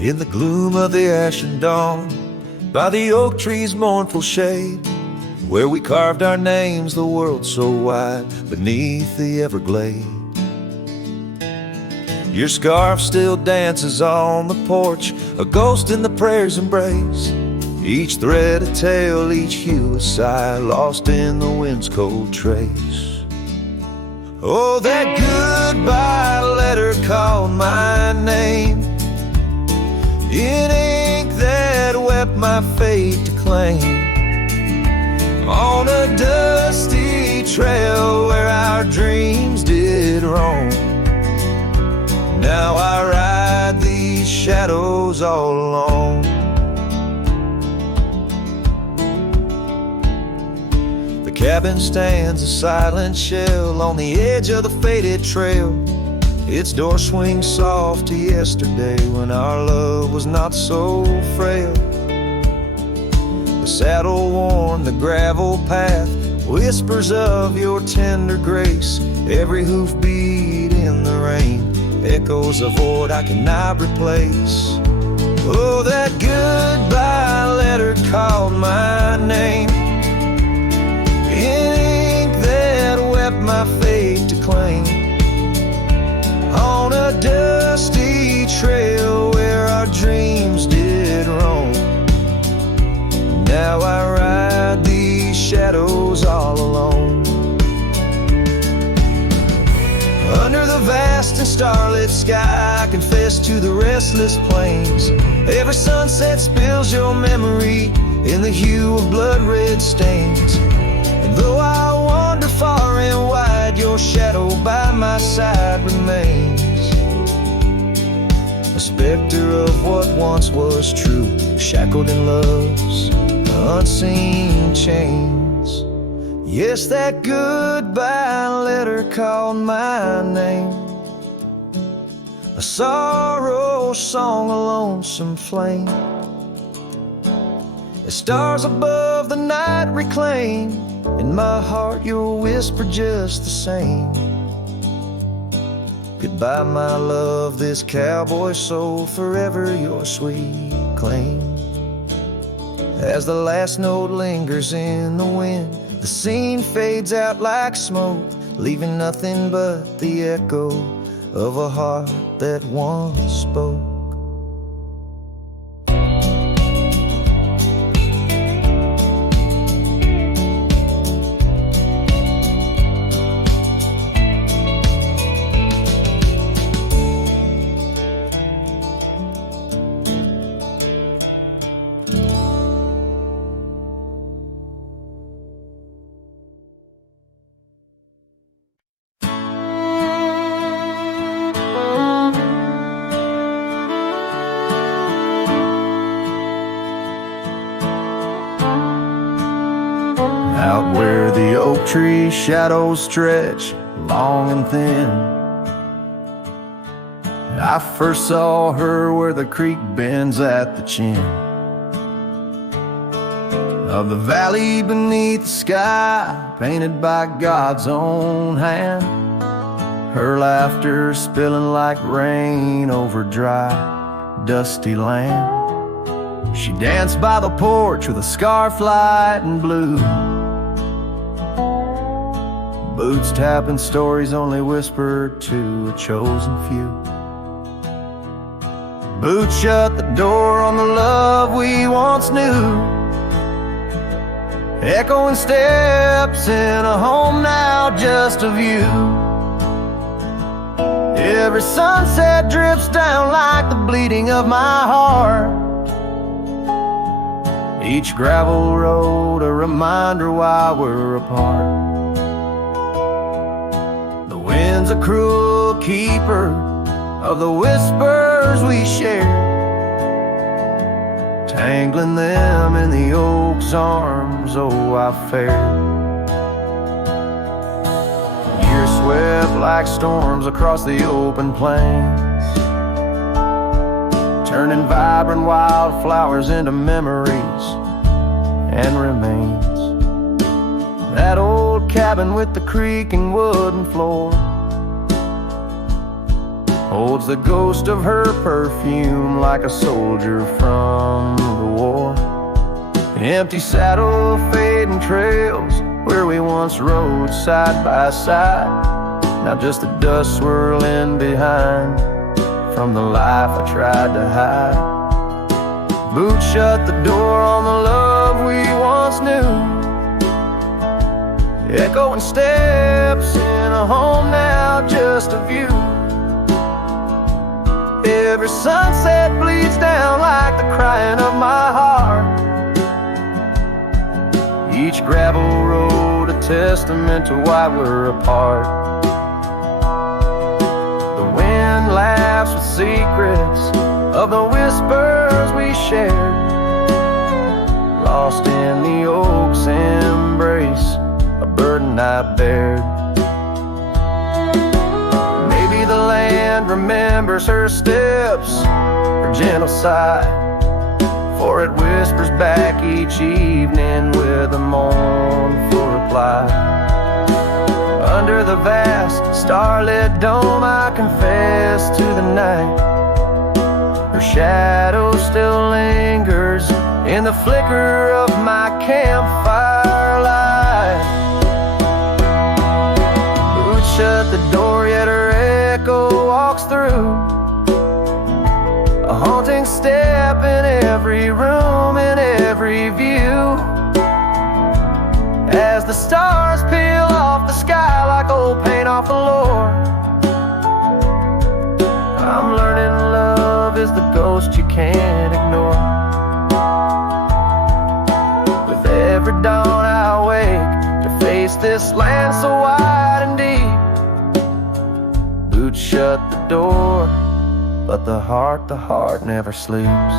In the gloom of the ashen dawn, by the oak tree's mournful shade, where we carved our names, the world so wide, beneath the Everglade. Your scarf still dances on the porch, a ghost in the prayer's embrace. Each thread a tale, each hue a sigh, lost in the wind's cold trace. Oh, that goodbye letter called my name, in ink that wept my fate to claim. On a dusty trail where our dreams did roam, now I ride these shadows all alone. The cabin stands a silent shell on the edge of the faded trail. Its door swings soft to yesterday when our love was not so frail. The saddle worn, the gravel path whispers of your tender grace. Every hoofbeat in the rain echoes a void I cannot replace. Oh, that goodbye letter called my name, in ink that wept my fate to claim. On a dusty trail where our dreams did roam, now I ride these shadows all alone. Under the vast and starlit sky, I confess to the restless plains. Every sunset spills your memory in the hue of blood-red stains. And though I wander far and wide, your shadow by my side remains, a specter of what once was true, shackled in love's unseen chains. Yes, that goodbye letter called my name, a sorrow song, a lonesome flame. As stars above the night reclaim, in my heart your whisper just the same. Goodbye, my love, this cowboy soul, forever your sweet claim. As the last note lingers in the wind, the scene fades out like smoke, leaving nothing but the echo of a heart that once spoke. Out where the oak tree shadows stretch long and thin, I first saw her where the creek bends at the chin of the valley beneath the sky, painted by God's own hand. Her laughter spilling like rain over dry, dusty land. She danced by the porch with a scarf light and blue, boots tapping stories only whispered to a chosen few. Boots shut the door on the love we once knew, echoing steps in a home now just of you. Every sunset drips down like the bleeding of my heart, each gravel road a reminder why we're apart. A cruel keeper of the whispers we share, tangling them in the oak's arms, oh I fared. Years swept like storms across the open plains, turning vibrant wildflowers into memories and remains. That old cabin with the creaking wooden floor, holds the ghost of her perfume like a soldier from the war. Empty saddle, fading trails where we once rode side by side. Now just the dust swirling behind from the life I tried to hide. Boots shut the door on the love we once knew. Echoing steps in a home now just a view. Every sunset bleeds down like the crying of my heart. Each gravel road a testament to why we're apart. The wind laughs with secrets of the whispers we shared, lost in the oak's embrace, a burden I bared. Maybe the land remembers her steps, her gentle sigh, for it whispers back each evening with a mournful reply. Under the vast starlit dome I confess to the night, her shadow still lingers in the flicker of my campfire light. Boots shut the door yet her echo walks through, a haunting step in every room, in every view. As the stars peel off the sky like old paint off the floor, I'm learning love is the ghost you can't ignore. With every dawn I wake to face this land so wide and deep. Boots shut the door, but the heart never sleeps.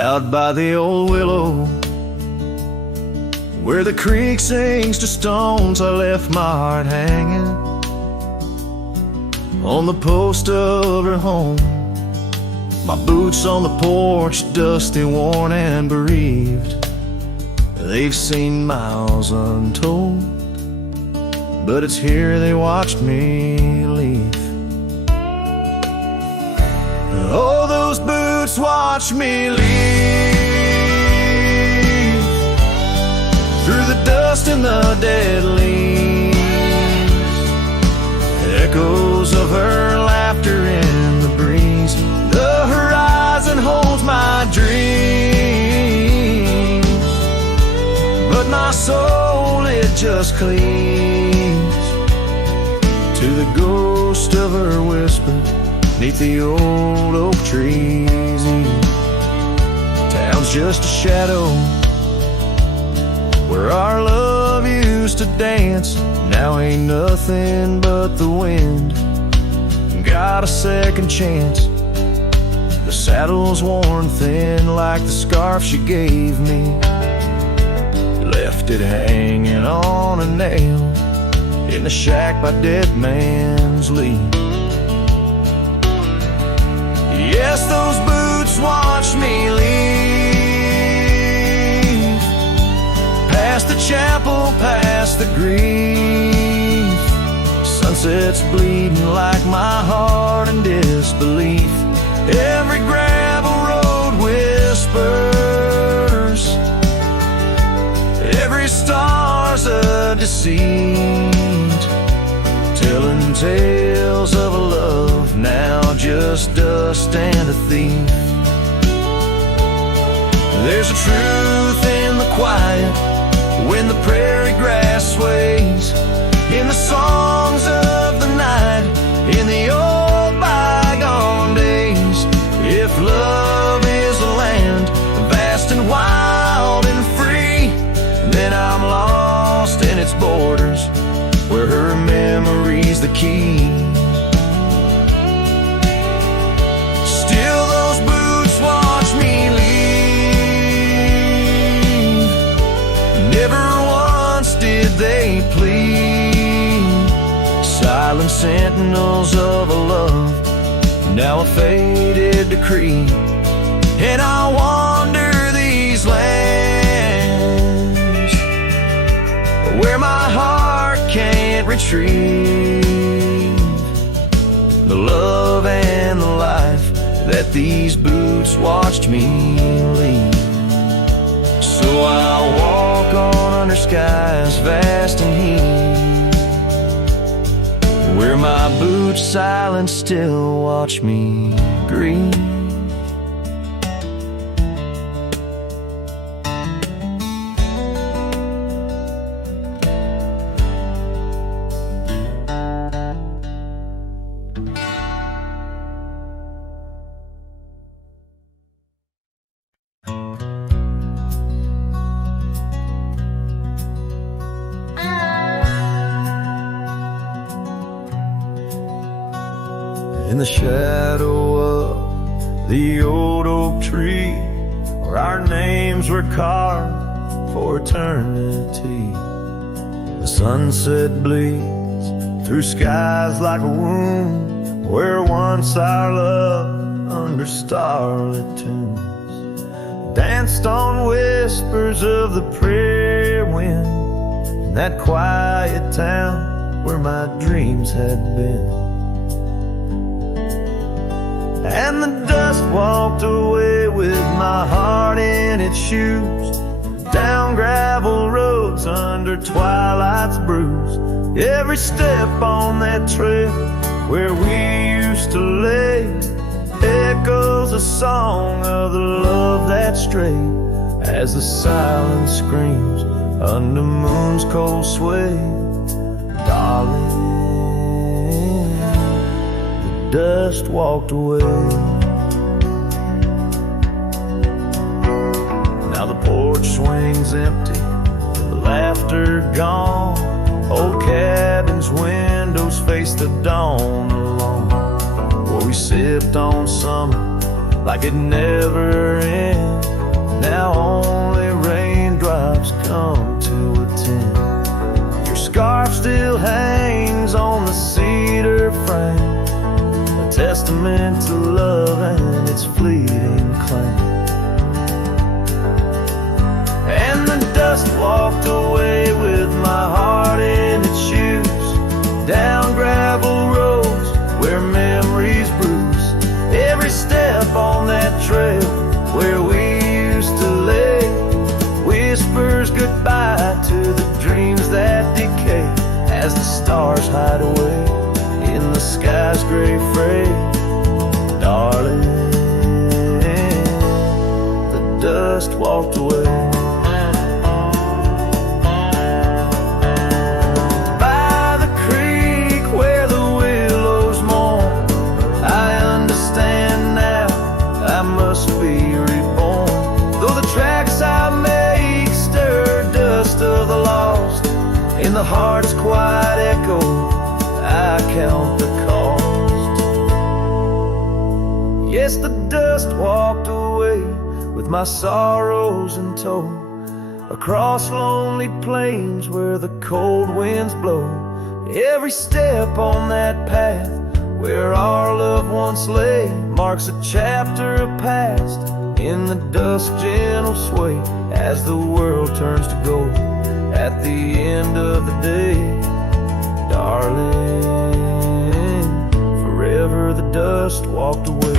Out by the old willow, where the creek sinks to stones, I left my heart hanging on the post of her home. My boots on the porch, dusty, worn, and bereaved. They've seen miles untold, but it's here they watched me leave. Oh, those boots watched me leave, through the dust and the dead leaves. Echoes of her laughter in the breeze. The horizon holds my dreams, but my soul, it just clings to the ghost of her whisper 'neath the old oak trees. Town's just a shadow where our love used to dance. Now ain't nothing but the wind. Got a second chance. The saddle's worn thin like the scarf she gave me. Left it hanging on a nail in the shack by Dead Man's Leap. Yes, those boots watched me leave, past the chapel, past the grief. Sunset's bleeding like my heart in disbelief. Every gravel road whispers, every star's a deceit, telling tales of a love now just dust and a thief. There's a truth in the quiet when the prairie grass sways, in the songs of the night, in the old bygone days. If love is a land vast and wild and free, then I'm lost in its borders, where her memory's the key. Still those boots watch me leave, sentinels of a love, now a faded decree. And I wander these lands where my heart can't retrieve the love and the life that these boots watched me leave. So I walk on under skies vast and heat, where my boots silent still watch me grieve. In the shadow of the old oak tree, where our names were carved for eternity, the sunset bleeds through skies like a wound, where once our love under starlit tunes danced on whispers of the prairie wind, in that quiet town where my dreams had been. And the dust walked away with my heart in its shoes, down gravel roads under twilight's bruise. Every step on that trail where we used to lay echoes a song of the love that strayed, as the silence screams under moon's cold sway. Darling, dust walked away. Now the porch swings empty, the laughter gone. Old cabins, windows face the dawn alone, where we sipped on summer like it never ends. Now only raindrops come to attend. Your scarf still hangs on the cedar frame, testament to love and its fleeting claim. And the dust walked away with my heart in its shoes, down gravel roads where memories bruise. Every step on that trail where we used to lay whispers goodbye to the dreams that decay, as the stars hide away in the sky's gray fray. Darling, the dust walked away. By the creek where the willows mourn, I understand now I must be reborn. Though the tracks I make stir dust of the lost, in the heart's quiet echo I count the cost. Yes, the dust walked away with my sorrows in tow, across lonely plains where the cold winds blow. Every step on that path where our love once lay marks a chapter of past, in the dusk gentle sway, as the world turns to gold at the end of the day. Darling, forever the dust walked away.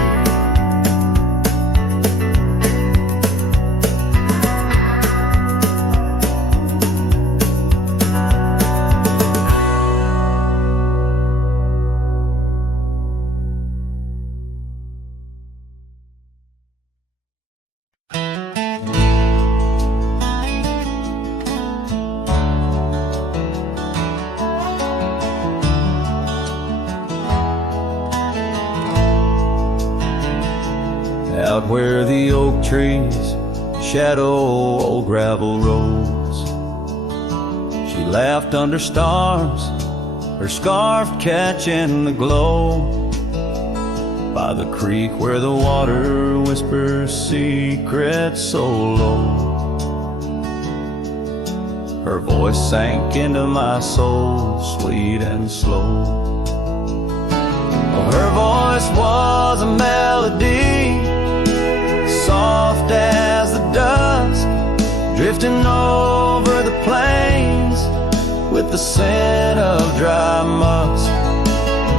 Out where the oak trees shadow old gravel roads, she laughed under stars, her scarf catching the glow. By the creek where the water whispers secrets so low, her voice sank into my soul, sweet and slow. Her voice was a melody, soft as the dusk, drifting over the plains with the scent of dry musk.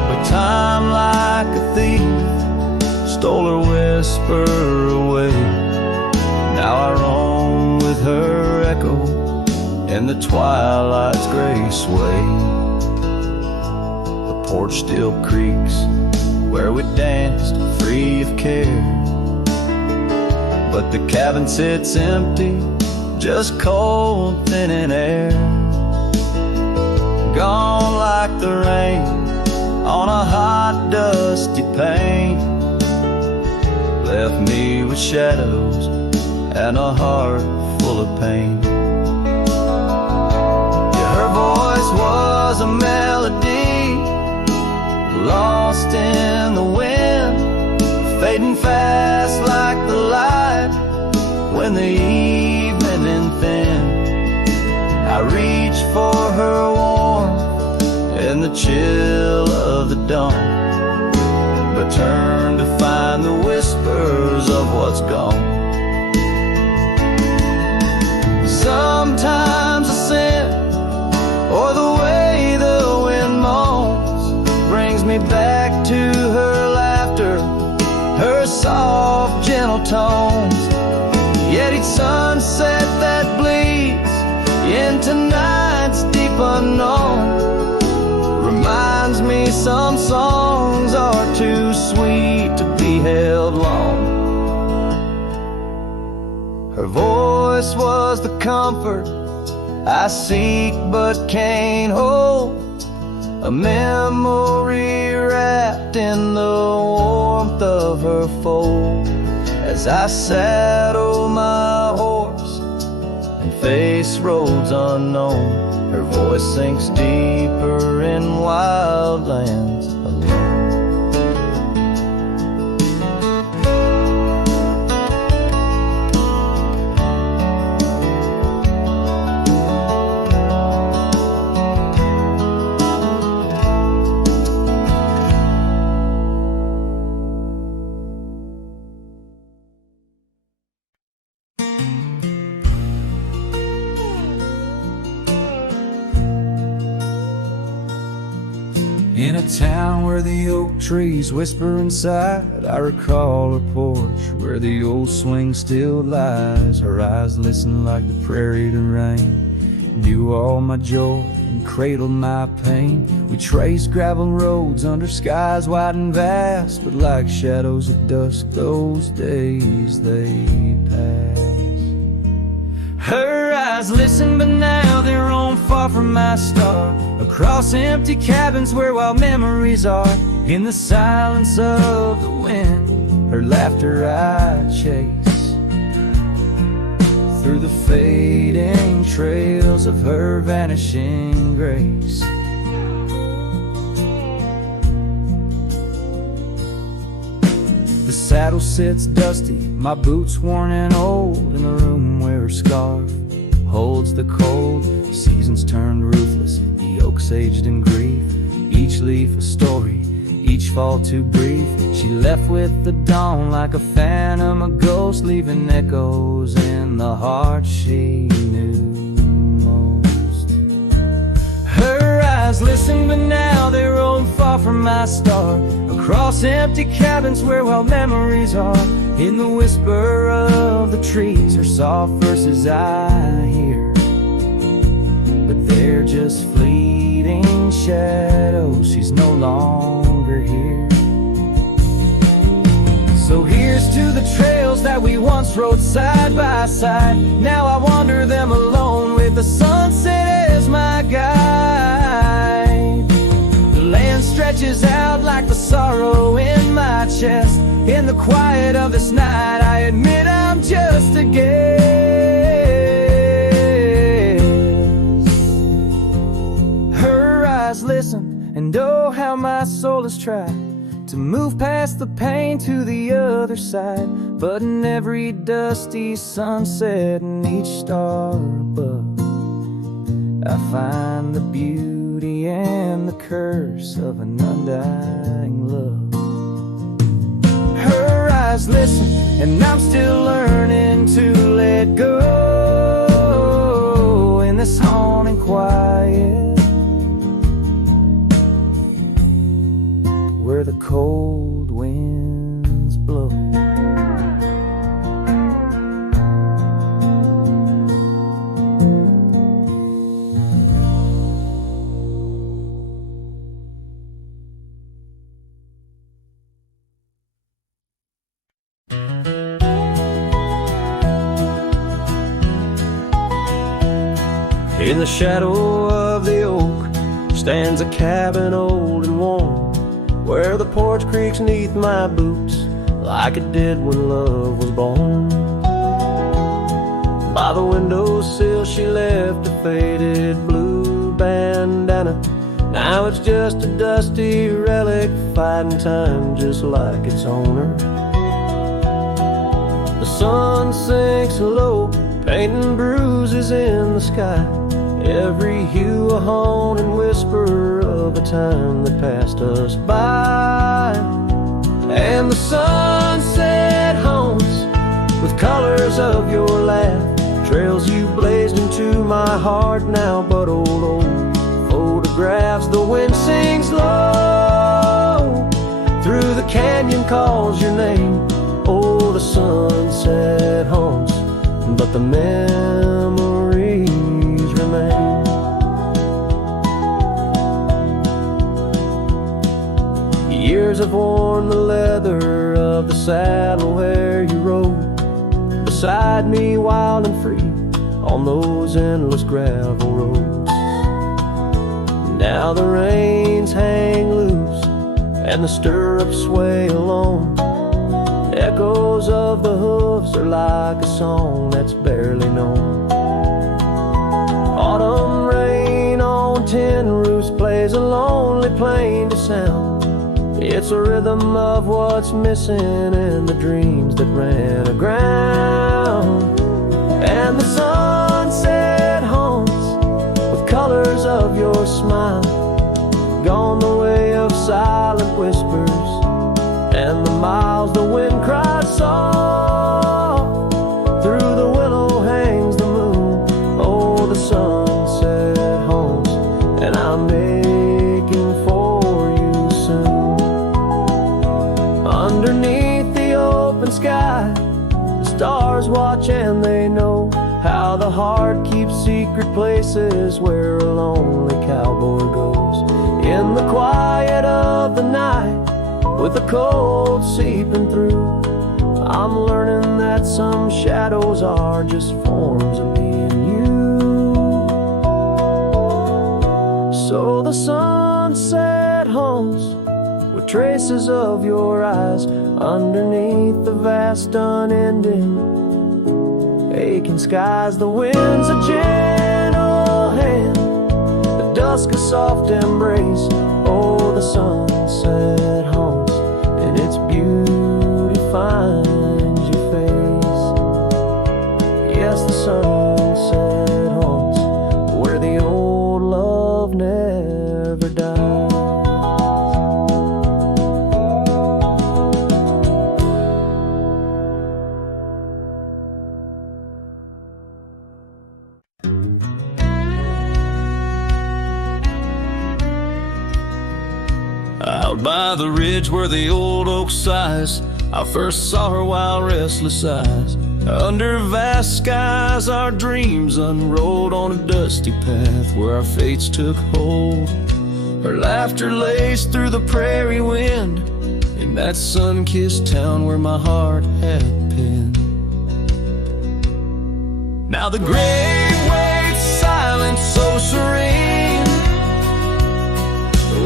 But time, like a thief, stole her whisper away. Now I roam with her echo in the twilight's gray sway. The porch still creaks where we danced free of care, but the cabin sits empty, just cold, thinning air. Gone like the rain on a hot, dusty pane, left me with shadows and a heart full of pain. Yeah, her voice was a melody, lost in the wind, fading fast like the light when the evening thin. I reach for her warmth in the chill of the dawn, but turn to find the whispers of what's gone. Sometimes a scent or the way the wind moans brings me back to her laughter, her soft, gentle tones. Yet each sunset that bleeds into night's deep unknown reminds me some songs are too sweet to be held long. Her voice was the comfort I seek but can't hold, a memory wrapped in the warmth of her fold. As I saddle my horse and face roads unknown, her voice sinks deeper in wild lands alone. In a town where the oak trees whisper inside, I recall her porch where the old swing still lies. Her eyes listen like the prairie to rain, knew all my joy and cradled my pain. We traced gravel roads under skies wide and vast, but like shadows at dusk those days they pass. Her eyes listen, but now they're roam far from my star, across empty cabins where wild memories are. In the silence of the wind, her laughter I chase, through the fading trails of her vanishing grace. The saddle sits dusty, my boots worn and old, in the room where her scarf holds the cold. The seasons turned ruthless, the oaks aged in grief, each leaf a story, each fall too brief. She left with the dawn like a phantom, a ghost, leaving echoes in the heart she knew most. Her eyes listen, but now they roam far from my star, across empty cabins where wild memories are. In the whisper of the trees, her soft verses I hear, but they're just fleeting shadows. She's no longer here. So here's to the trails that we once rode side by side. Now I wander them alone with the sunset as my guide. The land stretches out like the sorrow in my chest. In the quiet of this night, I admit I'm just a guest. Her eyes listen, and oh how my soul has tried to move past the pain to the other side. But in every dusty sunset and each star above, I find the beauty and the curse of an undying love. eyes listen, and I'm still learning to let go in this haunting quiet, where the cold winds blow. In the shadow of the oak stands a cabin old and warm, where the porch creaks neath my boots like it did when love was born. By the windowsill she left a faded blue bandana. Now it's just a dusty relic fighting time just like its owner. The sun sinks low, painting bruises in the sky, every hue a haunting whisper of a time that passed us by. And the sunset haunts with colors of your laugh, trails you blazed into my heart now but old photographs. The wind sings low through the canyon, calls your name. Oh, the sunset haunts, but the memories remain. Years have worn the leather of the saddle where you rode beside me wild and free on those endless gravel roads. Now the reins hang loose and the stirrups sway along. Echoes of the hooves are like a song that's barely known. Autumn rain on tin roofs plays a lonely plaintive sound. It's a rhythm of what's missing in the dreams that ran aground. And the sunset haunts with colors of your smile, gone the way of silent whispers and the miles the wind cries soft. Through the willow hangs the moon. Oh, the sunset haunts, and I'm aching for you soon. Underneath the open sky, the stars watch and they know how the heart keeps secret places where a lonely cowboy goes. In the quiet of the night, with the cold seeping through, I'm learning that some shadows are just forms of me and you. So the sunset haunts with traces of your eyes underneath the vast unending aching skies. The wind's a gentle hand, the dusk a soft embrace. Oh, the sunset haunts, and its beauty finds your face. Yes, the sunset haunts where the old love never dies. Out by the ridge where the old oak sighs, I first saw her wild restless eyes. Under vast skies our dreams unrolled on a dusty path where our fates took hold. Her laughter laced through the prairie wind in that sun-kissed town where my heart had been. Now the grave waits silent, so serene,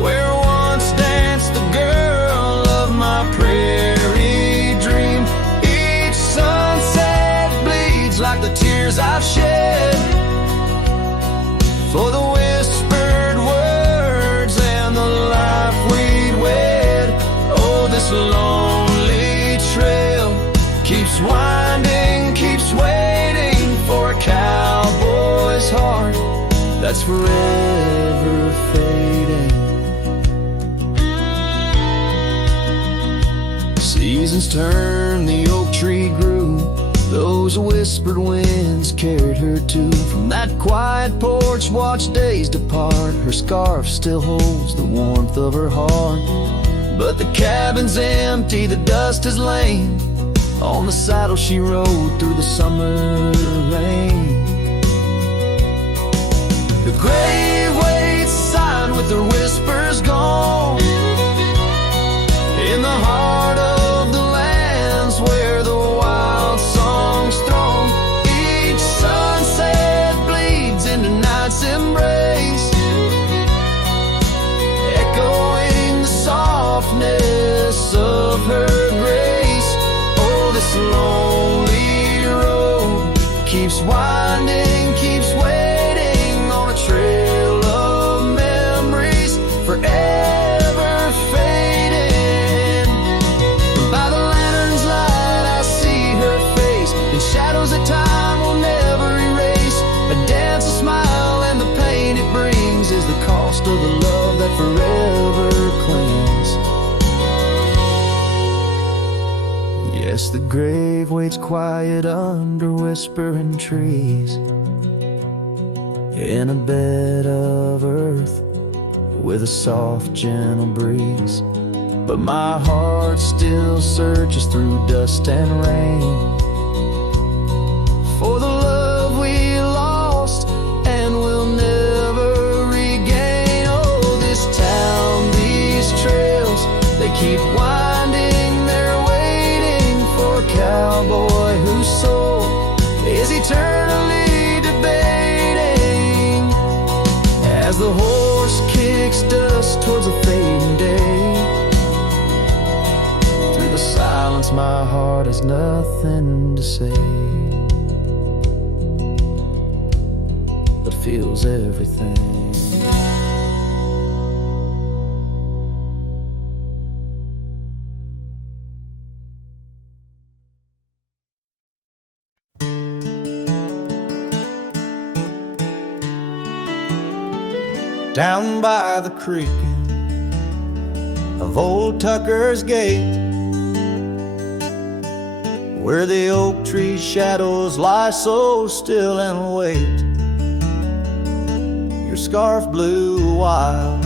where once danced the girl of my prairie dream. Each sunset bleeds like the tears I've shed for the whispered words and the life we'd wed. Oh, this lonely trail keeps winding, keeps waiting for a cowboy's heart that's forever fading. seasons turned, the oak tree grew. Those whispered winds carried her to. From that quiet porch, watch days depart. Her scarf still holds the warmth of her heart. But the cabin's empty, the dust has lain on the saddle she rode through the summer rain. The grave waits silent with her whispers gone, in the heart of the lands where the wild song's thrown. Each sunset bleeds into night's embrace, echoing the softness of her grace. Oh, this lonely road keeps winding, keeps waiting on a trail of memories forever fading. By the lantern's light I see her face, in shadows that time will never erase. A dance, a smile, and the pain it brings is the cost of the love that forever clings. Yes, the grave waits quiet under whispering trees, in a bed of earth with a soft, gentle breeze. But my heart still searches through dust and rain for the love we lost and will never regain. Oh, this town, these trails, they keep winding, they're waiting for a cowboy whose soul is eternally debating. As the horse kicks dust towards a fading day, through the silence my heart has nothing to say, but feels everything. Down by the creek of old Tucker's Gate, where the oak tree shadows lie so still and wait, your scarf blew wild,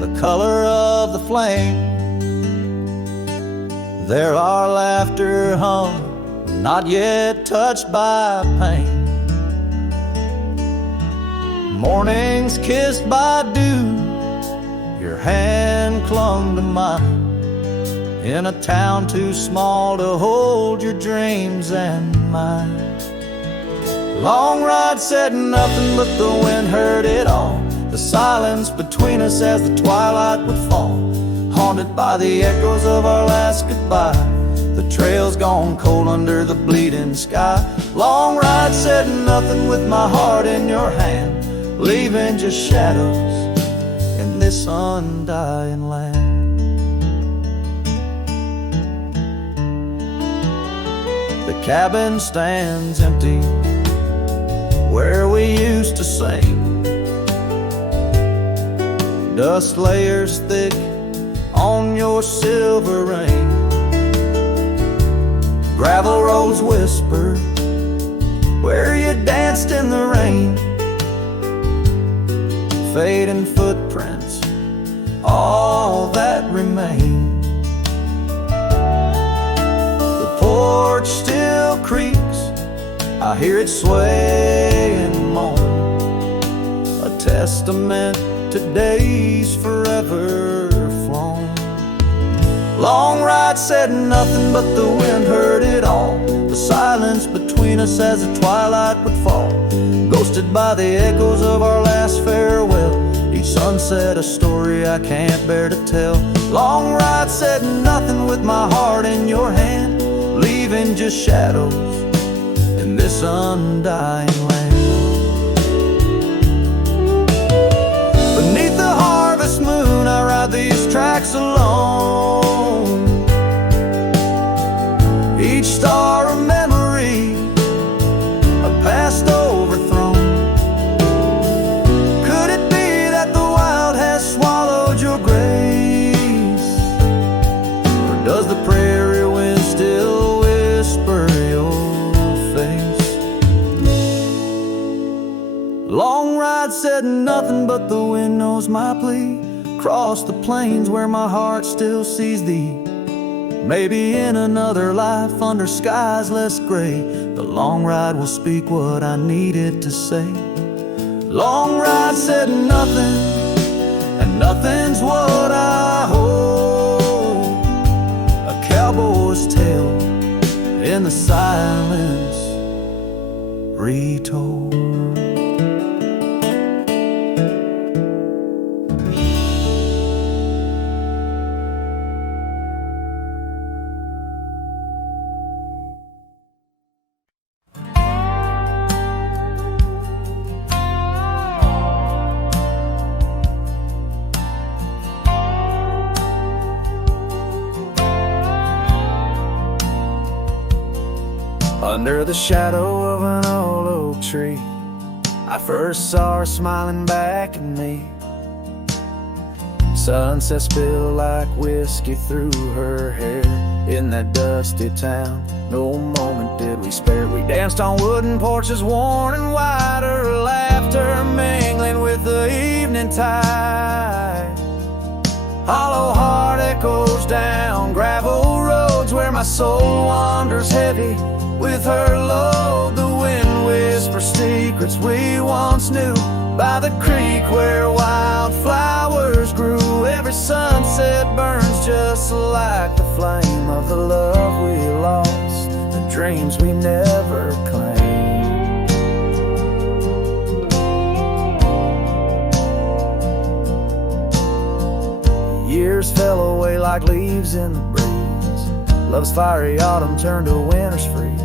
the color of the flame. There our laughter hung, not yet touched by pain. Mornings kissed by dew, your hand clung to mine, in a town too small to hold your dreams and mine. Long ride said nothing, but the wind heard it all, the silence between us as the twilight would fall, haunted by the echoes of our last goodbye, the trail's gone cold under the bleeding sky. Long ride said nothing with my heart in your hand, leaving just shadows in this undying land. The cabin stands empty where we used to sing, dust layers thick on your silver ring, gravel roads whisper where you danced in the rain, fading footprints, all that remain. The porch still creaks, I hear it sway and moan, a testament to days forever flown. Long ride said nothing, but the wind heard it all, the silence between us as the twilight would fall, ghosted by the echoes of our last farewell. Each sunset a story I can't bear to tell. Long ride said nothing with my heart in your hand, leaving just shadows in this undying land. Beneath the harvest moon I ride these tracks alone, each star a memory, a past overthrown. Could it be that the wild has swallowed your grace, or does the prairie nothing but the wind knows my plea. Cross the plains where my heart still sees thee. Maybe in another life under skies less gray, the long ride will speak what I needed to say. Long ride said nothing, and nothing's what I hold. A cowboy's tale in the silence retold. Under the shadow of an old oak tree, I first saw her smiling back at me. Sunset spilled like whiskey through her hair. In that dusty town, no moment did we spare. We danced on wooden porches worn and wide, her laughter mingling with the evening tide. Hollow heart echoes down gravel roads where my soul wanders heavy with her load. The wind whispers secrets we once knew by the creek where wildflowers grew. Every sunset burns just like the flame of the love we lost, the dreams we never claimed. Years fell away like leaves in the breeze. Love's fiery autumn turned to winter's freeze.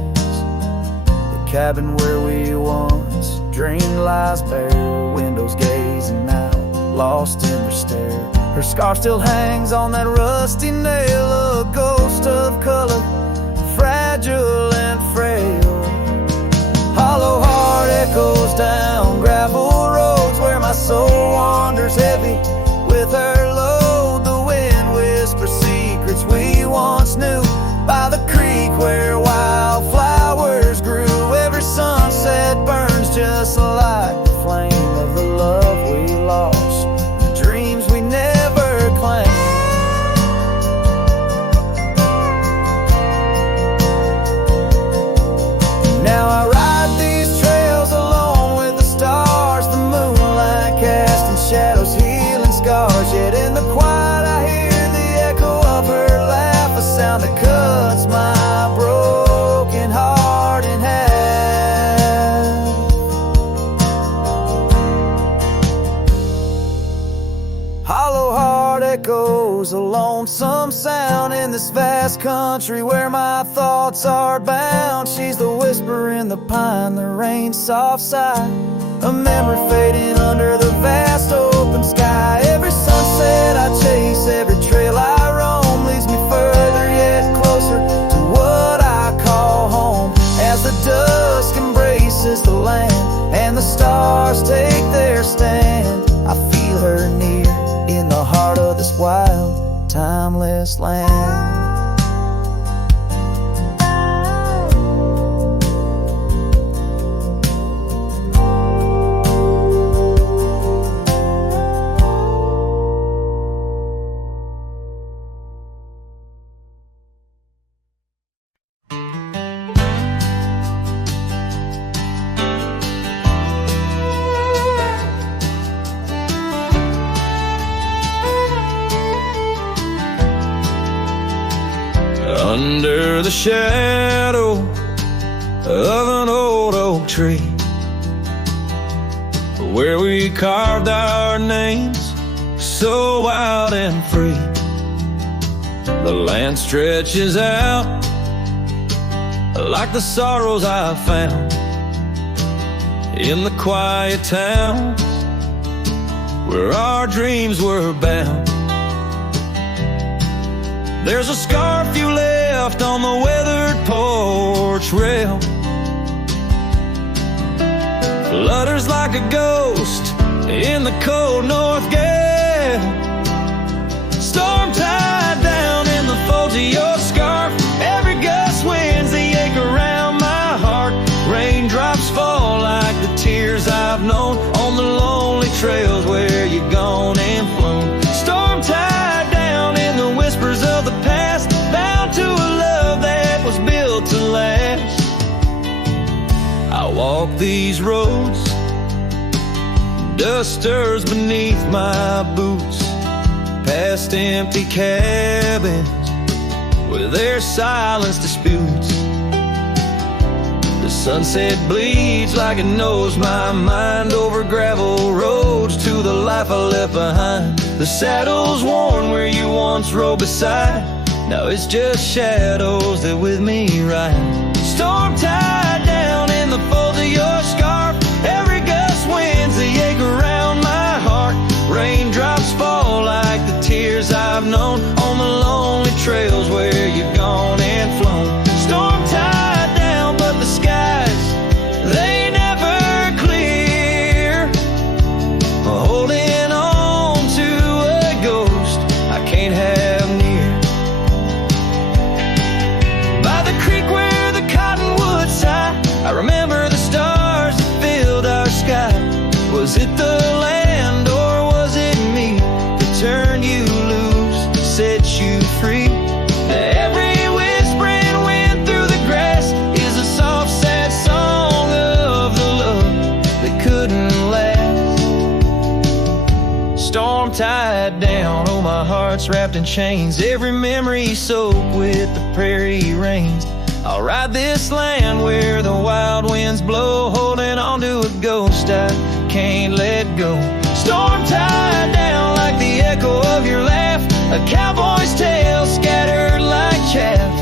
Cabin where we once dreamed lies bare, windows gazing out, lost in their stare. Her scarf still hangs on that rusty nail, a ghost of color, fragile and frail. Hollow heart echoes down gravel roads where my soul wanders heavy with her load. The wind whispers secrets we once knew by the creek where wildflowers grew. Every sunset burns just like the flame of the love we lost, the dreams we never claimed. Now I ride these trails alone with the stars, the moonlight casting shadows, healing scars. Yet in the quiet I hear the echo of her laugh, a sound that cuts my broken heart in half. Hollow heart echoes a lonesome sound in this vast country where my thoughts are bound. She's the whisper in the pine, the rain's soft sigh, a memory fading under the vast open sky. Every sunset I chase, every trail I roam leads me further yet closer to what I call home. As the dusk embraces the land and the stars take their stand, I feel her near in the heart of this wild, timeless land. Under the shadow of an old oak tree, where we carved our names so wild and free, the land stretches out like the sorrows I found in the quiet towns where our dreams were bound. There's a scarf you left on the weathered porch rail, flutters like a ghost in the cold north gale. Storm tied down in the folds of your scarf, every gust winds the ache around my heart. Raindrops fall like the tears I've known on the lonely trails walk these roads, dust stirs beneath my boots, past empty cabins with their silence disputes. The sunset bleeds like it knows my mind, over gravel roads to the life I left behind. The saddle's worn where you once rode beside, now it's just shadows that with me ride. Storm tied down in the folds of your scarf, every gust winds the ache around my heart. Raindrops fall like the tears I've known on the lonely trails where you've gone and flown. Storm tied down, but the skies, they never clear. Holding on to a ghost I can't have near. By the creek where the cottonwoods sigh, I remember the stars that filled our sky. Was it the land or was it me that turned you loose, set you free? Every whispering wind through the grass is a soft, sad song of the love that couldn't last. Storm tied down, oh my heart's wrapped in chains, every memory soaked with the prairie rains. I'll ride this land where the wild winds blow, holding on to a ghost I can't let go. Storm tied down like the echo of your laugh, a cowboy's tale scattered like chaff.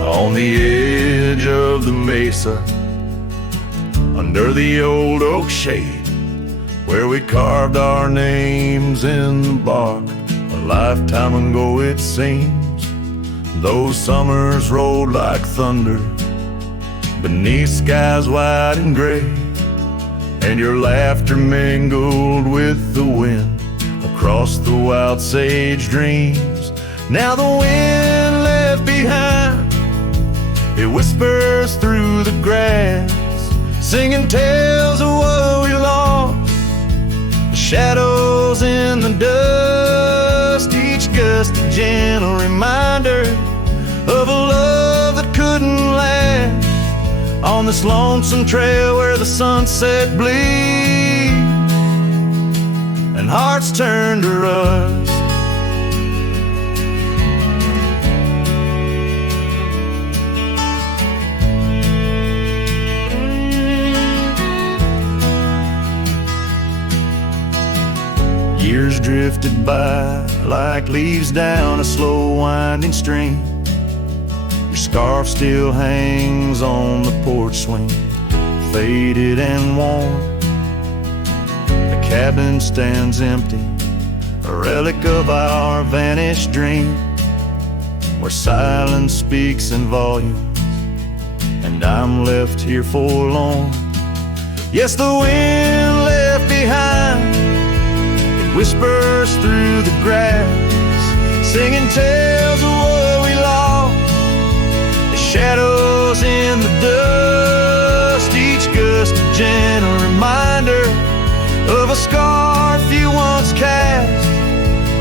On the edge of the mesa, under the old oak shade, where we carved our names in the bark a lifetime ago it seems. Those summers rolled like thunder beneath skies wide and gray, and your laughter mingled with the wind across the wild sage dreams. Now the wind left behind, it whispers through the grass, singing tales of what we lost, the shadows in the dust, each gust a gentle reminder of a love that couldn't last. On this lonesome trail where the sunset bleeds and hearts turn to rust, years drifted by like leaves down a slow winding stream. Your scarf still hangs on the porch swing, faded and worn. The cabin stands empty, a relic of our vanished dream, where silence speaks in volumes and I'm left here forlorn. Yes, the wind left behind, whispers through the grass, singing tales of what we lost, the shadows in the dust, each gust a gentle reminder of a scarf you once cast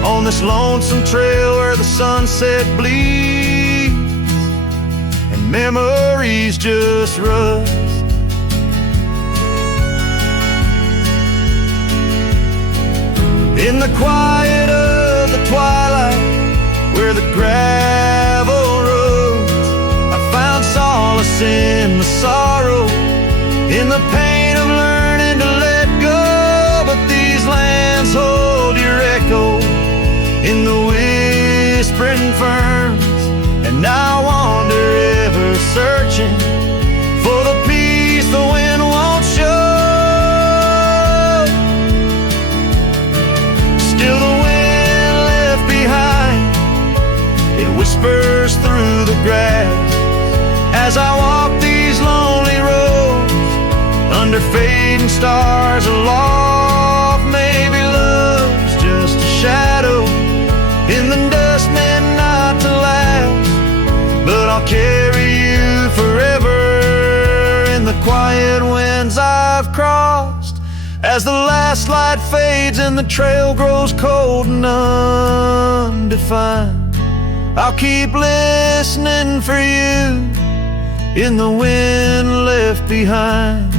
on this lonesome trail where the sunset bleeds and memories just rust. In the quiet of the twilight, where the gravel roads, I found solace in the sorrow, in the pain of learning to let go. But these lands hold your echo in the whispering ferns, and I wander ever searching for the peace the wind won't show. under fading stars aloft. Maybe love's just a shadow in the dust meant not to last, but I'll carry you forever in the quiet winds I've crossed. As the last light fades and the trail grows cold and undefined, I'll keep listening for you in the wind left behind.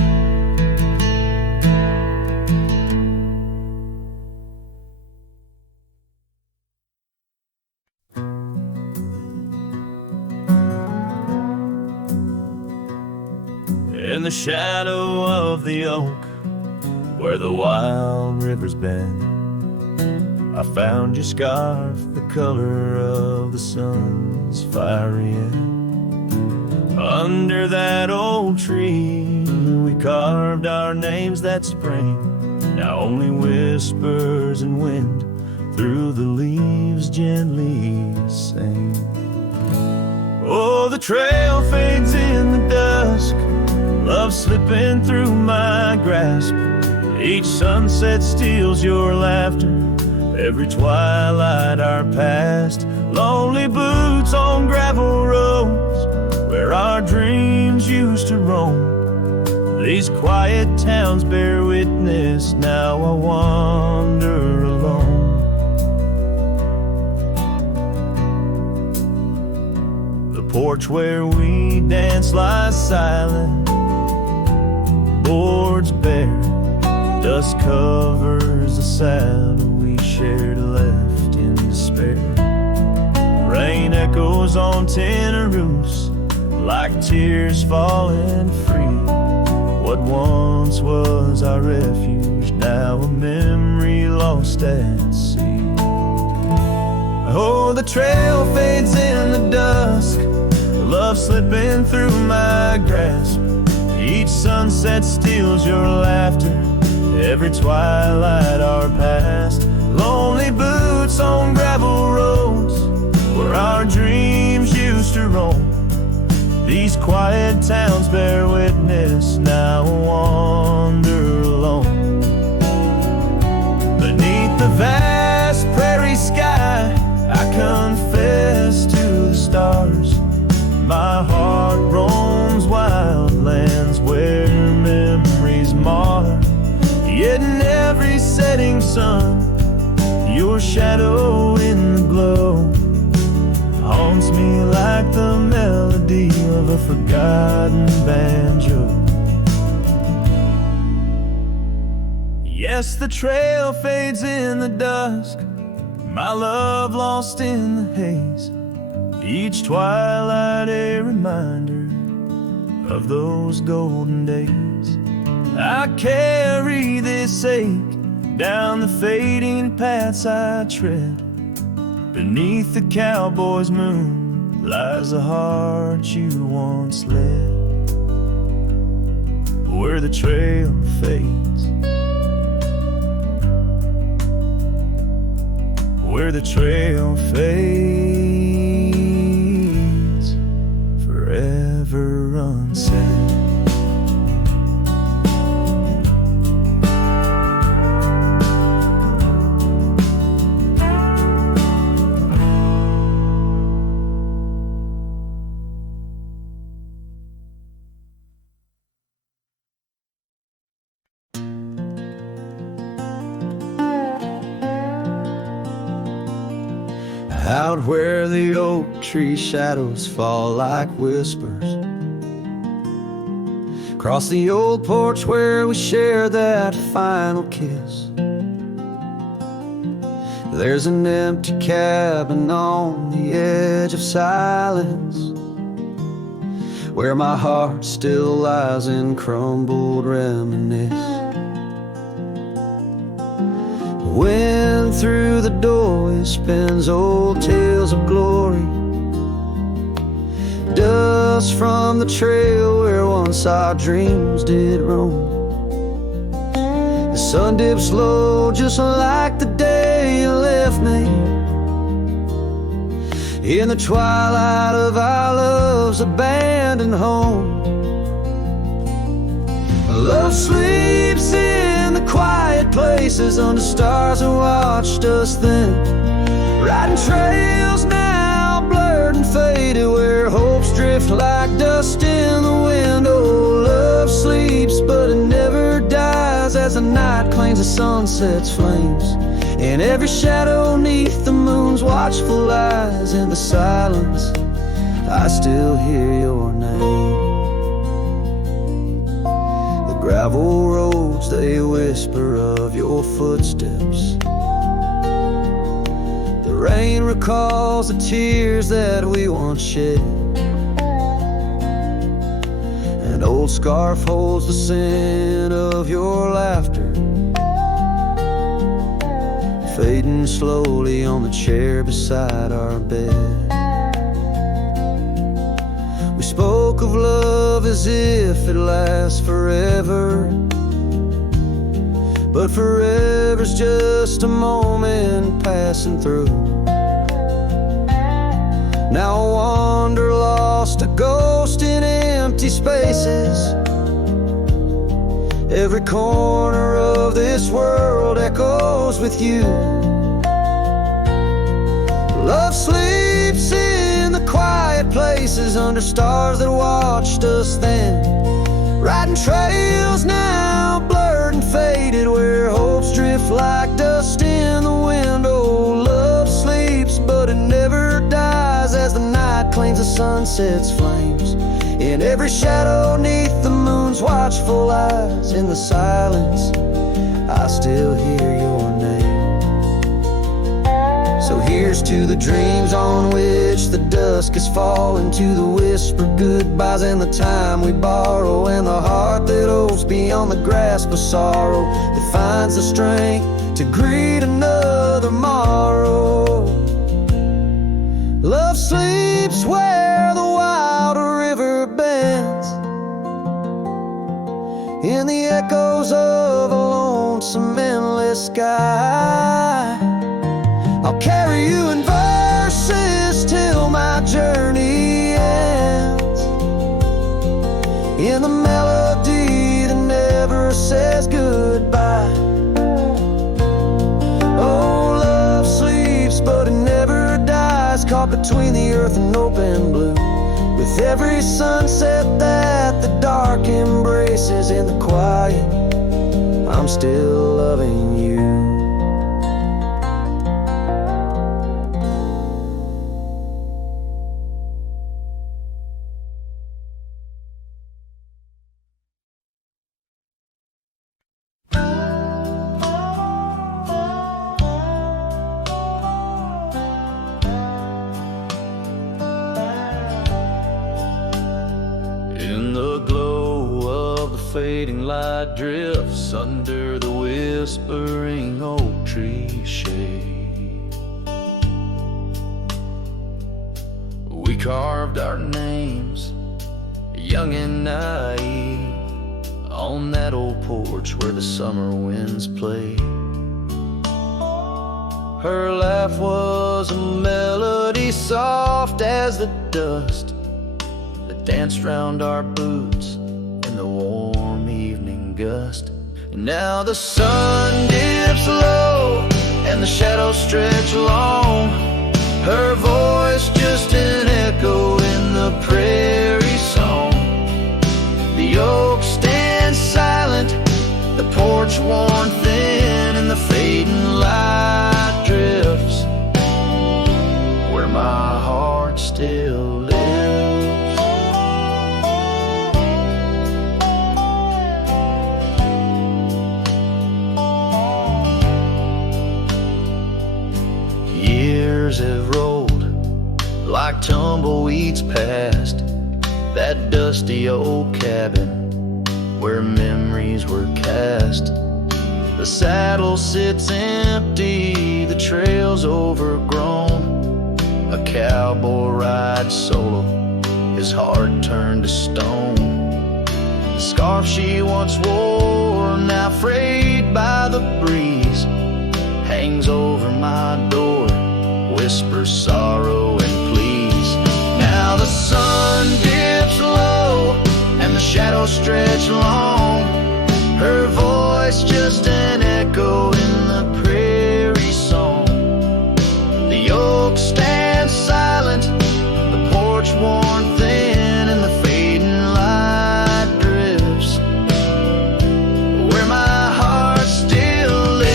In the shadow of the oak, where the wild rivers bend, I found your scarf, the color of the sun's fiery end. Under that old tree, we carved our names that spring. Now only whispers and wind through the leaves gently sing. Oh, the trail fades in the dusk, love slipping through my grasp. Each sunset steals your laughter, every twilight our past. Lonely boots on gravel roads, where our dreams used to roam. These quiet towns bear witness, now I wander alone. The porch where we dance lies silent, boards bare, dust covers the saddle we shared, left in despair. Rain echoes on tin roofs like tears falling free. What once was our refuge, now a memory lost at sea. Oh, the trail fades in the dusk, love slipping through my grasp. Each sunset steals your laughter, every twilight our past. Lonely boots on gravel roads, where our dreams used to roam. These quiet towns bear witness, now I wander alone. Beneath the vast prairie sky, I confess to the stars. My heart roams wild lands where memories mar. Yet in every setting sun, your shadow in the glow haunts me like the melody of a forgotten banjo. Yes, the trail fades in the dusk, my love lost in the haze. Each twilight a reminder of those golden days. I carry this ache down the fading paths I tread. Beneath the cowboy's moon lies the heart you once led. Where the trail fades, where the trail fades, forever unsaid. Out where the oak tree shadows fall like whispers, across the old porch where we share that final kiss. There's an empty cabin on the edge of silence, where my heart still lies in crumbled reminisce. Wind through the doorway spins old tales of glory, dust from the trail where once our dreams did roam. The sun dips low just like the day you left me, in the twilight of our love's abandoned home. Love sleeps in the quiet places under stars that watched us then, riding trails now blurred and faded where hopes drift like dust in the wind. Oh, love sleeps but it never dies as the night claims the sunset's flames. In every shadow neath the moon's watchful eyes, in the silence I still hear your name. The gravel roads, they whisper of your footsteps. The rain recalls the tears that we once shed. An old scarf holds the scent of your laughter, fading slowly on the chair beside our bed. We spoke of love as if it lasts forever, but forever's just a moment passing through. Now I wander lost, a ghost in empty spaces. Every corner of this world echoes with you. Love sleeps in the quiet places under stars that watched us then, riding trails now blurred and faded where hopes drift like dust in the wind. Oh, love sleeps but it never dies as the night claims the sunset's flames. In every shadow neath the moon's watchful eyes, in the silence I still hear your name. So here's to the dreams on which the dusk is falling, to the whispered goodbyes and the time we borrow, and the heart that hopes beyond the grasp of sorrow, that finds the strength to greet another morrow. Love sleeps where the wild river bends, in the echoes of a lonesome endless sky. I'll carry you in verses till my journey ends, in the melody that never says goodbye. Oh, love sleeps but it never dies, caught between the earth and open blue, with every sunset that the dark embraces. In the quiet, I'm still loving you. In the glow of the fading light drifts under the whispering oak tree shade, we carved our names, young and naive, on that old porch where the summer winds played. Her laugh was a melody soft as the dust that danced round our boots in the warm evening gust. And now the sun dips low and the shadows stretch long, her voice just an echo in the prairie song. The oak stands silent, the porch worn thin, and the fading light drifts where my heart still lives. Years have rolled like tumbleweeds past that dusty old cabin where memories were cast. The saddle sits empty, the trail's overgrown. A cowboy rides solo, his heart turned to stone. The scarf she once wore, now frayed by the breeze, hangs over my door, whispers sorrow and pleas. Now the sun dips low and the shadows stretch long, voice just an echo in the prairie song. The oak stands silent, the porch worn thin, and the fading light drifts where my heart still lives.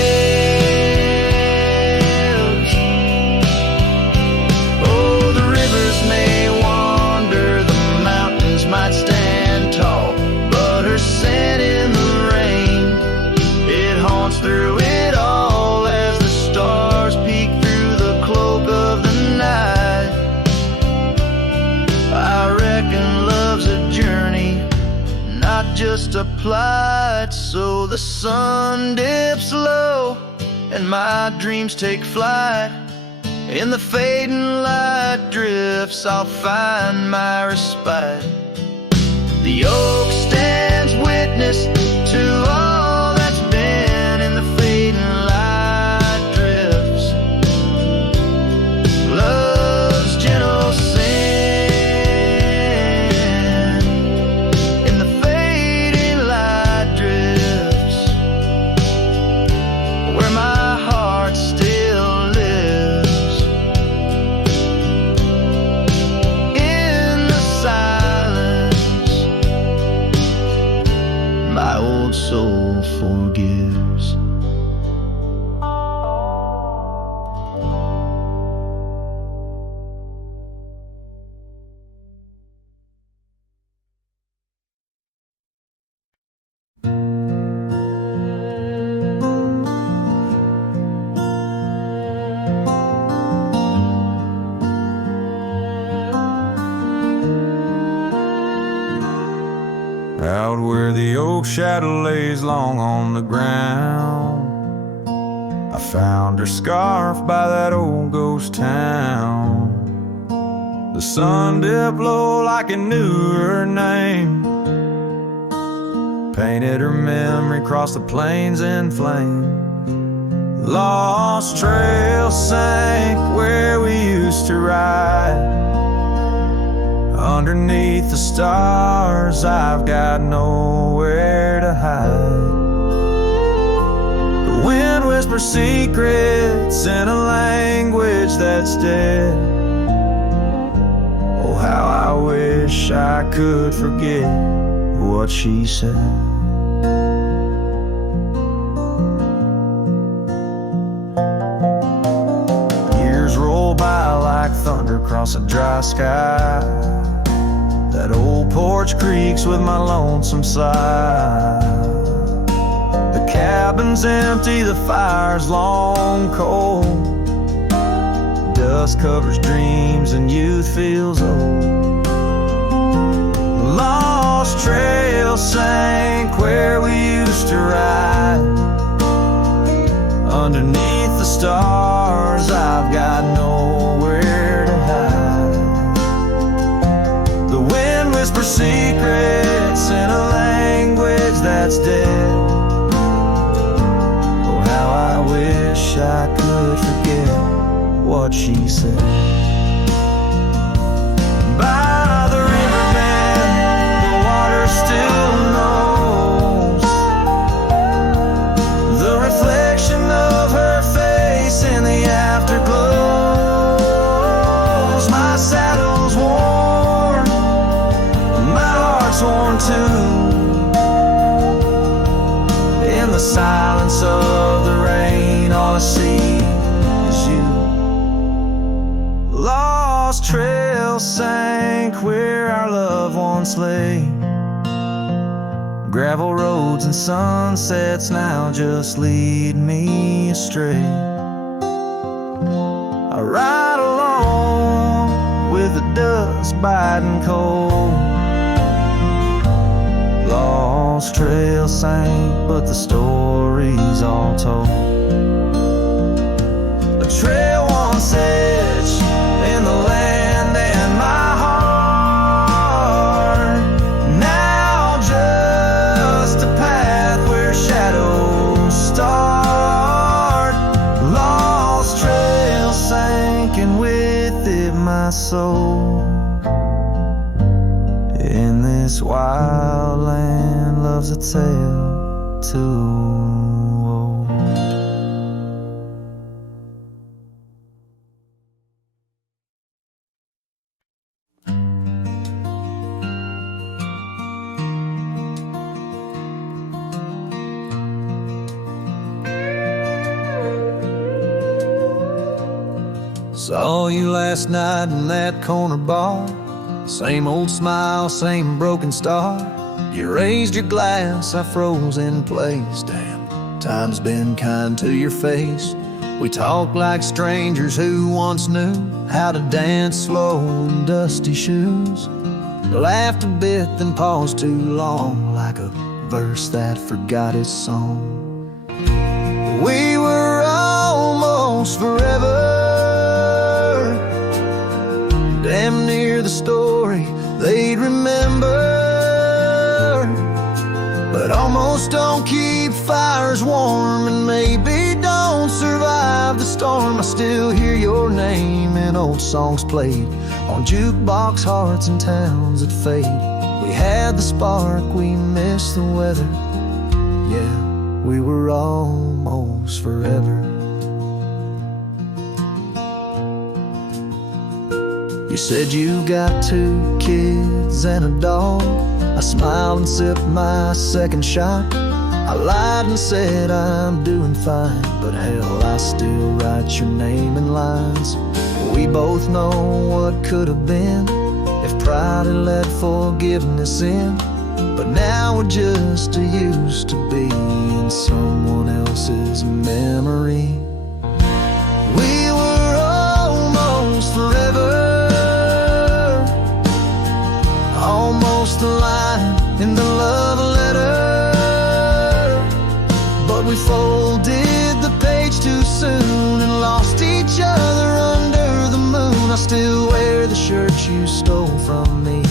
Oh, the rivers may wander, the mountains might stand tall, but her scent in the rain, it haunts through it all as the stars peek through the cloak of the night. I reckon love's a journey, not just a plight. So the sun dips low and my dreams take flight. In the fading light drifts I'll find my respite. The oak stands witness to all that's been. In the fading light drifts love's gentle sin. In the fading light drifts where my heart still lives. In the silence my old soul forgives. Out where the oak shadow lays long on the ground, I found her scarf by that old ghost town. The sun dipped low like it knew her name, painted her memory across the plains in flame. Lost trails sank where we used to ride. Underneath the stars, I've got nowhere to hide. The wind whispers secrets in a language that's dead. Oh, how I wish I could forget what she said. Years roll by like thunder across a dry sky. That old porch creaks with my lonesome sigh. The cabin's empty, the fire's long cold. Dust covers dreams and youth feels old. Lost trail sank where we used to ride. Underneath the stars, I've got nowhere to hide. The wind whispers secrets in a language that's dead. Oh, how I wish I could forget what she said. By the riverbed, the water still knows the reflection of her face in the afterglows. My saddle's worn, my heart's worn too. In the silence of the rain, all I see is you. Lost trail sank where our loved ones lay. Gravel roads and sunsets now just lead me astray. I ride along with the dust biting cold. Lost trail sank, but the story's all told. The trail once edged in the land and my heart, now just a path where shadows start. Lost trail sank and with it my soul. In this wild land loves a tale too. Saw you last night in that corner bar. Same old smile, same broken star. You raised your glass, I froze in place. Damn, time's been kind to your face. We talked like strangers who once knew how to dance slow in dusty shoes. Laughed a bit, then paused too long, like a verse that forgot its song. We were almost forever, damn near the story they'd remember. But almost don't keep fires warm, and maybe don't survive the storm. I still hear your name in old songs played on jukebox hearts and towns that fade. We had the spark, we missed the weather. Yeah, we were almost forever. You said you got 2 kids and a dog. I smiled and sipped my second shot. I lied and said I'm doing fine, but hell, I still write your name in lines. We both know what could have been if pride had let forgiveness in. But now we're just used to be in someone else's memory. We were almost forever, almost the line in the love letter. But we folded the page too soon and lost each other under the moon. I still wear the shirt you stole from me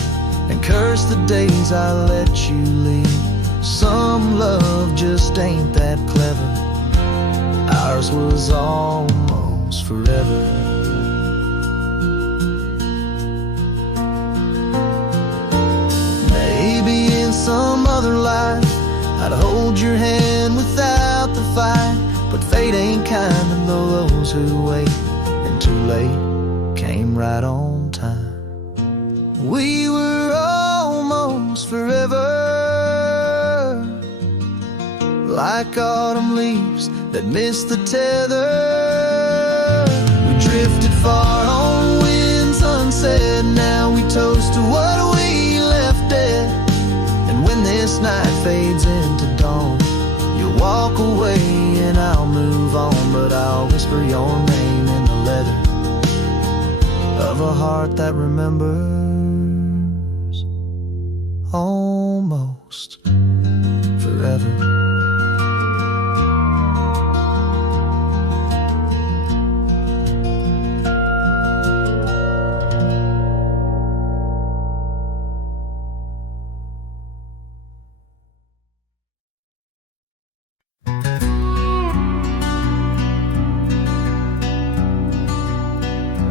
and curse the days I let you leave. Some love just ain't that clever. Ours was almost forever. Some other life I'd hold your hand without the fight, but fate ain't kind to those who wait, and too late came right on time. We were almost forever, like autumn leaves that missed the tether. We drifted far on winds unsaid. Now we toast to what we left dead. When this night fades into dawn, you'll walk away and I'll move on, but I'll whisper your name in the leather of a heart that remembers almost forever.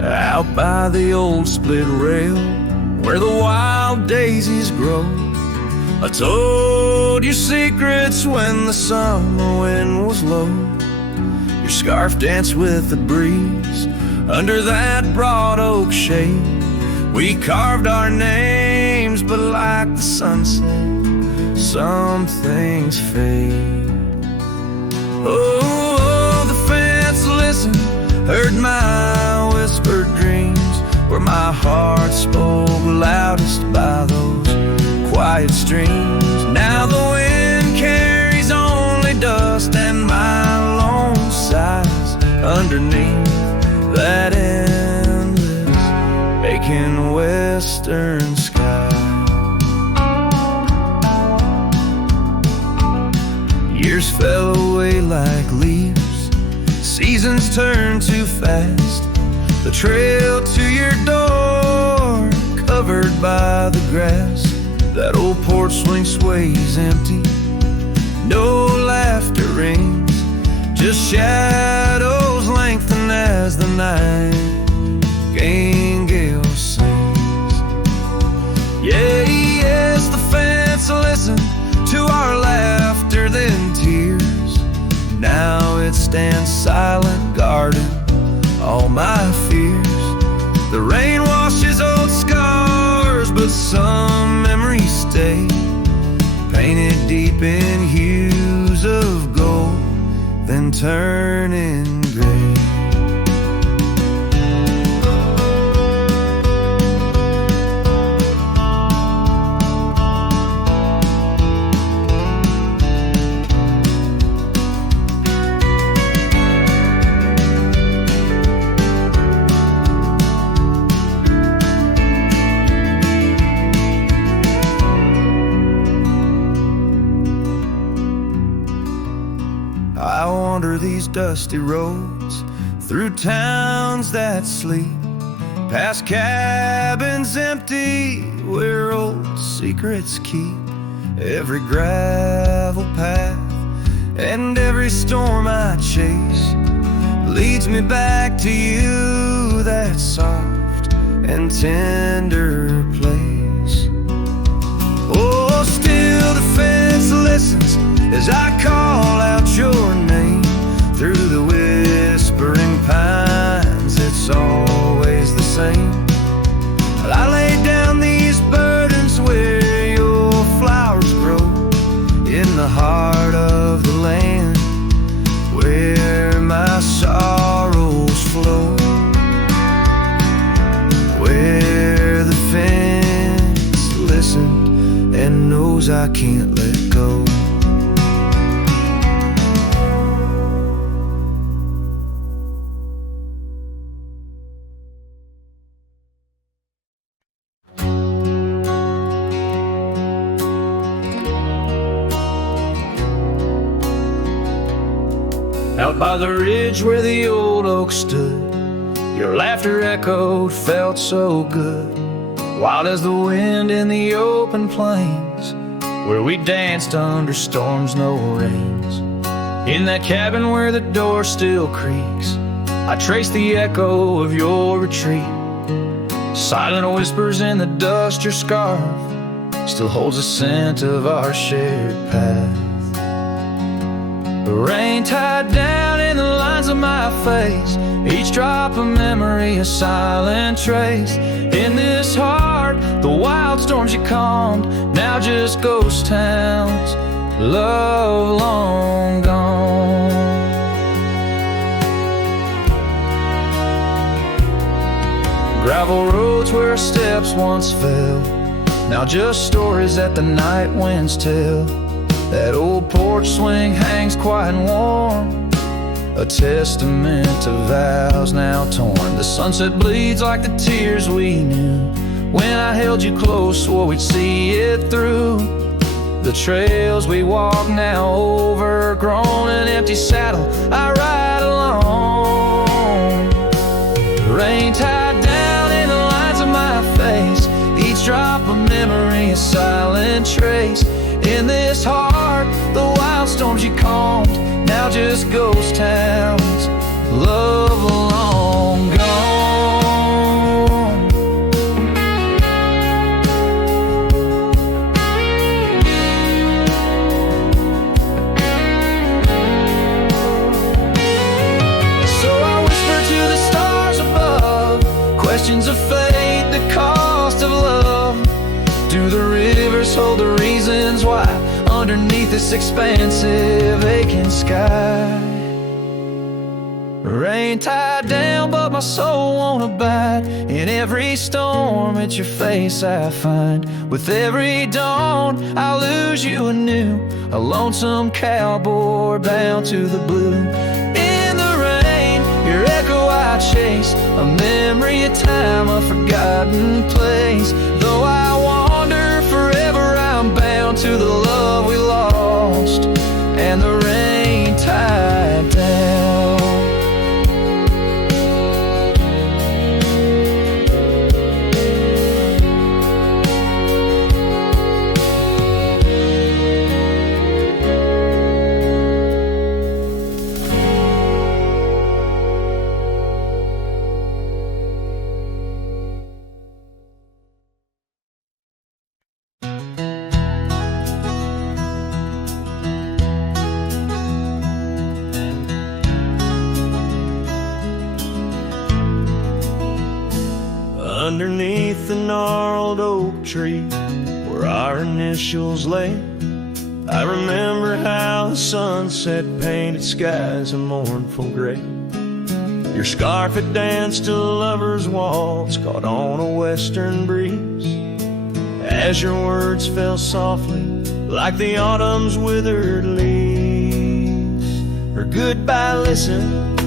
Out by the old split rail where the wild daisies grow, I told you secrets when the summer wind was low. Your scarf danced with the breeze under that broad oak shade. We carved our names, but like the sunset, some things fade. Oh, the fence listened, heard my whispered dreams, where my heart spoke loudest by those quiet streams. Now the wind carries only dust, and my lone sighs underneath that endless aching western sky. Years fell away like leaves, seasons turn too fast. The trail to your door, covered by the grass. That old porch swing sways empty, no laughter rings, just shadows lengthen as the nightingale sings. Yeah, yes, the fence listened to our laughter, then vast and silent garden, all my fears. The rain washes old scars, but some memories stay, painted deep in hues of gold, then turning gray. I wander these dusty roads through towns that sleep, past cabins empty where old secrets keep. Every gravel path and every storm I chase leads me back to you, that soft and tender place. Oh, still the fence listens as I call out your name through the whispering pines. It's always the same. I lay down these burdens where your flowers grow, in the heart of the land where my sorrows flow, where the fence listened and knows I can't let go. Out by the ridge where the old oak stood, your laughter echoed, felt so good. Wild as the wind in the open plains, where we danced under storms, no rains. In that cabin where the door still creaks, I trace the echo of your retreat. Silent whispers in the dust, your scarf still holds the scent of our shared path. The rain tied down in the lines of my face, each drop of memory a silent trace. In this heart, the wild storms you calmed, now just ghost towns, love long gone. Gravel roads where our steps once fell, now just stories that the night winds tell. That old porch swing hangs quiet and warm, a testament to vows now torn. The sunset bleeds like the tears we knew when I held you close, swore we'd see it through. The trails we walk now overgrown, an empty saddle I ride alone. The rain tied down in the lines of my face, each drop of memory a silent trace. In this heart, the wild storms you calmed, now just ghost towns, love long gone. So I whisper to the stars above, questions of fate, the cost of love. Do the rivers hold the reasons why underneath this expansive aching sky? Rain tied down but my soul won't abide. In every storm it's your face I find. With every dawn I lose you anew, a lonesome cowboy bound to the blue. In the rain, your echo I chase, a memory of time, a forgotten place. Though I wander forever, I'm bound to the love we lost and the rain tied down. gnarled oak tree where our initials lay. I remember how the sunset painted skies a mournful gray. Your scarf had danced a lover's waltz caught on a western breeze, as your words fell softly like the autumn's withered leaves. Her goodbye listened,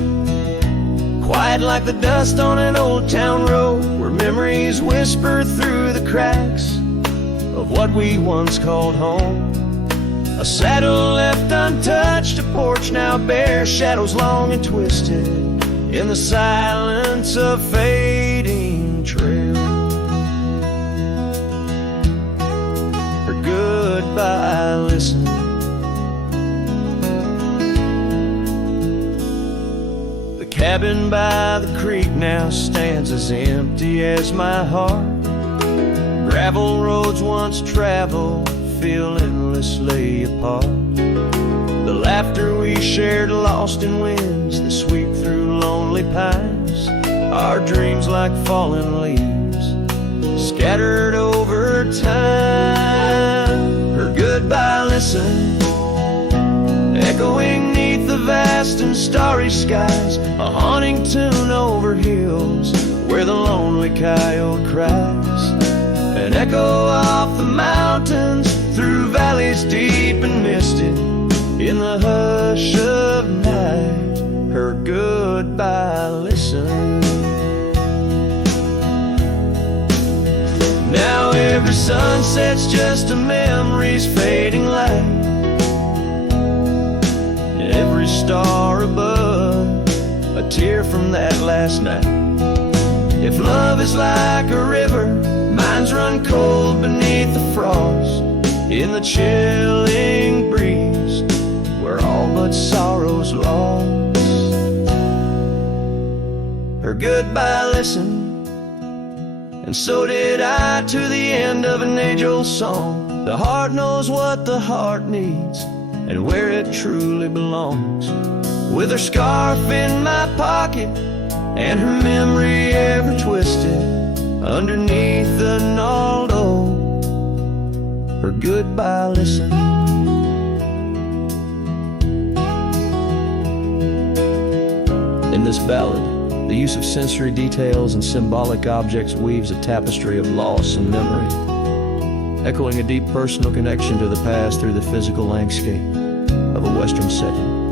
quiet like the dust on an old town road, where memories whisper through the cracks of what we once called home. A saddle left untouched, a porch now bare, shadows long and twisted in the silence of fading trail. Her goodbye listen. The cabin by the creek now stands as empty as my heart. Gravel roads once traveled feel endlessly apart. The laughter we shared lost in winds that sweep through lonely pines. Our dreams like fallen leaves scattered over time. Her goodbye listen, echoing neath the vast and starry skies, a haunting tune over hills where the lonely coyote cries. An echo off the mountains through valleys deep and misted in the hush of night. Her goodbye listen. Now every sunset's just a memory's fading light. Every star above, a tear from that last night. If love is like a river, mine's run cold beneath the frost, in the chilling breeze, where all but sorrow's lost. Her goodbye listened, and so did I, to the end of an age-old song. The heart knows what the heart needs and where it truly belongs. With her scarf in my pocket and her memory ever twisted underneath the gnarled oak, her goodbye listen. In this ballad, the use of sensory details and symbolic objects weaves a tapestry of loss and memory, echoing a deep personal connection to the past through the physical landscape of a Western setting.